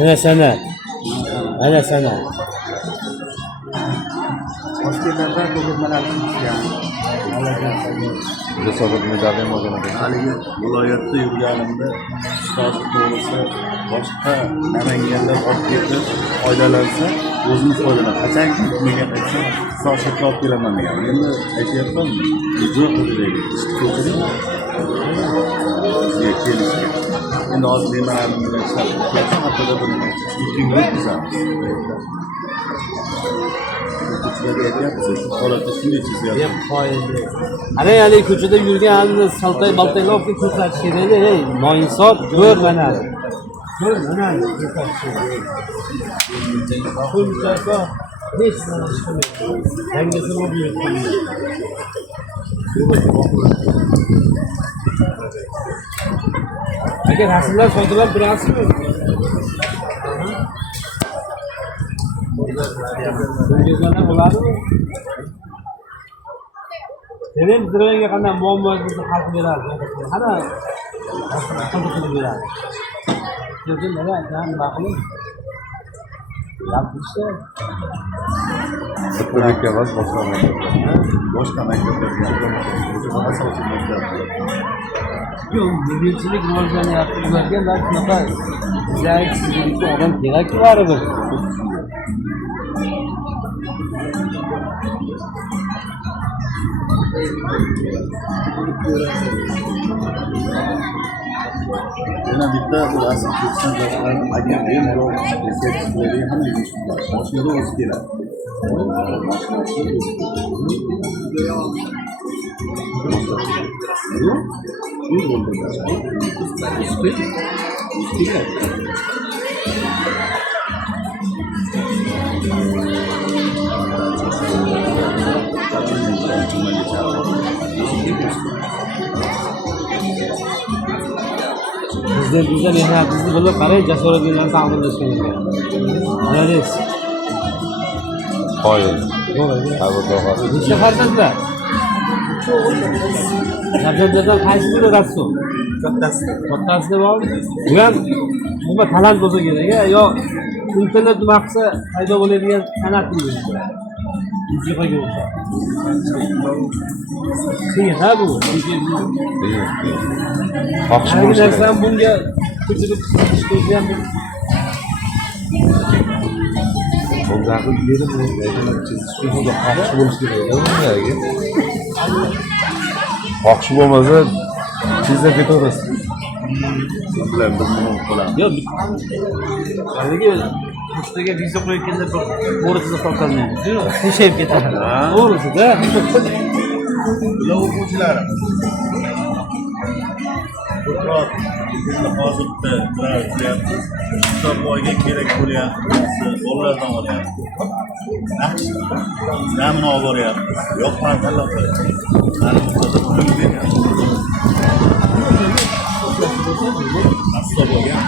Ana san'at. Ana san'at. Toshkentlarda ko'rgazmalar qilishgan. Risolat medali ham olgan ekan. Haligi viloyatda yurganimda ustozi to'g'risi boshqa namanganlar olib ketib foydalansa o'zimiz foydalanaman. Qachonki menga aytsam ustozni olib kelaman degan. Endi aytyapman, ijro qilaylik, ko'chiring. Bizga kelishgan. Endi hozir nemalarni bilan ishlab ketyapman, haftada bir 2 kun o'tkazamiz. Ko'chalarga aytyapmiz, shu holatda shunday chizyapmiz. Ana ya'ni ko'chada yurgan halini saltay baltaylar olib ko'rsatish kerak edi. Ey, mo'yinsot ko'r mana. Ko'r mana ko'rsatish kerak. Qo'ycha hech narsa qilmaydi. Yangasi bo'lib agar hasillar foydalab turasizmi? Ko'ngillarda bo'ladimi? Senin bizlarga qanday muammolarni hal qilib beradi? Qana hal qilib beradi. Lekin nima aytgan ma'qul? Yapishsa Bittadek emas, boshqa boshqa maktablarga asosiy maktab. yo'q, milliychilik rivojlanyapti. Ularga ular shunaqa sizlikka odam kerak baribir. Yana bitta bu asl Turkiston yoshlarni agentliği birov resurslarga ham yig'ish bor. Mashinada o'zi keladi. Bizda mehnatingizni bilib qarang, jasoratlarni taqdirlashgan ekan. Aziz. qoyil. To'g'ri. Tavba. Nechta farzandlar? Farzandlardan qaysi biri rassom? Kattasi. Kattasida bormi? Bu ham nima talant bo'lsa kerak, yo internet maqsa paydo bo'ladigan san'atni bo'lsa. Musiqaga o'xshab. Ha bu. Xohish Har bo'lishi narsa kerak. bunga ko'chirib chiqishga ham Bundaqa berib chizishga xohish bo'lishi kerak. Xohish bo'lmasa chizib ketaverasiz. Bilan biz buni qilamiz. yo'q. Haligi ustiga viza qo'yayotganda bir o'rtada tortolmaydi. Teshib ketadi. To'g'risi-da. Bular o'quvchilarim. Ko'proq bizda hozirda qilyapmiz. Kitob oyga kerak bo'lyapti. Bolalardan olyapmiz. Zamini olib boryapmiz. Yo'qman tanlab qo'yapmiz. Mana bu yerda pul beryapmiz. Aslo bo'lgan.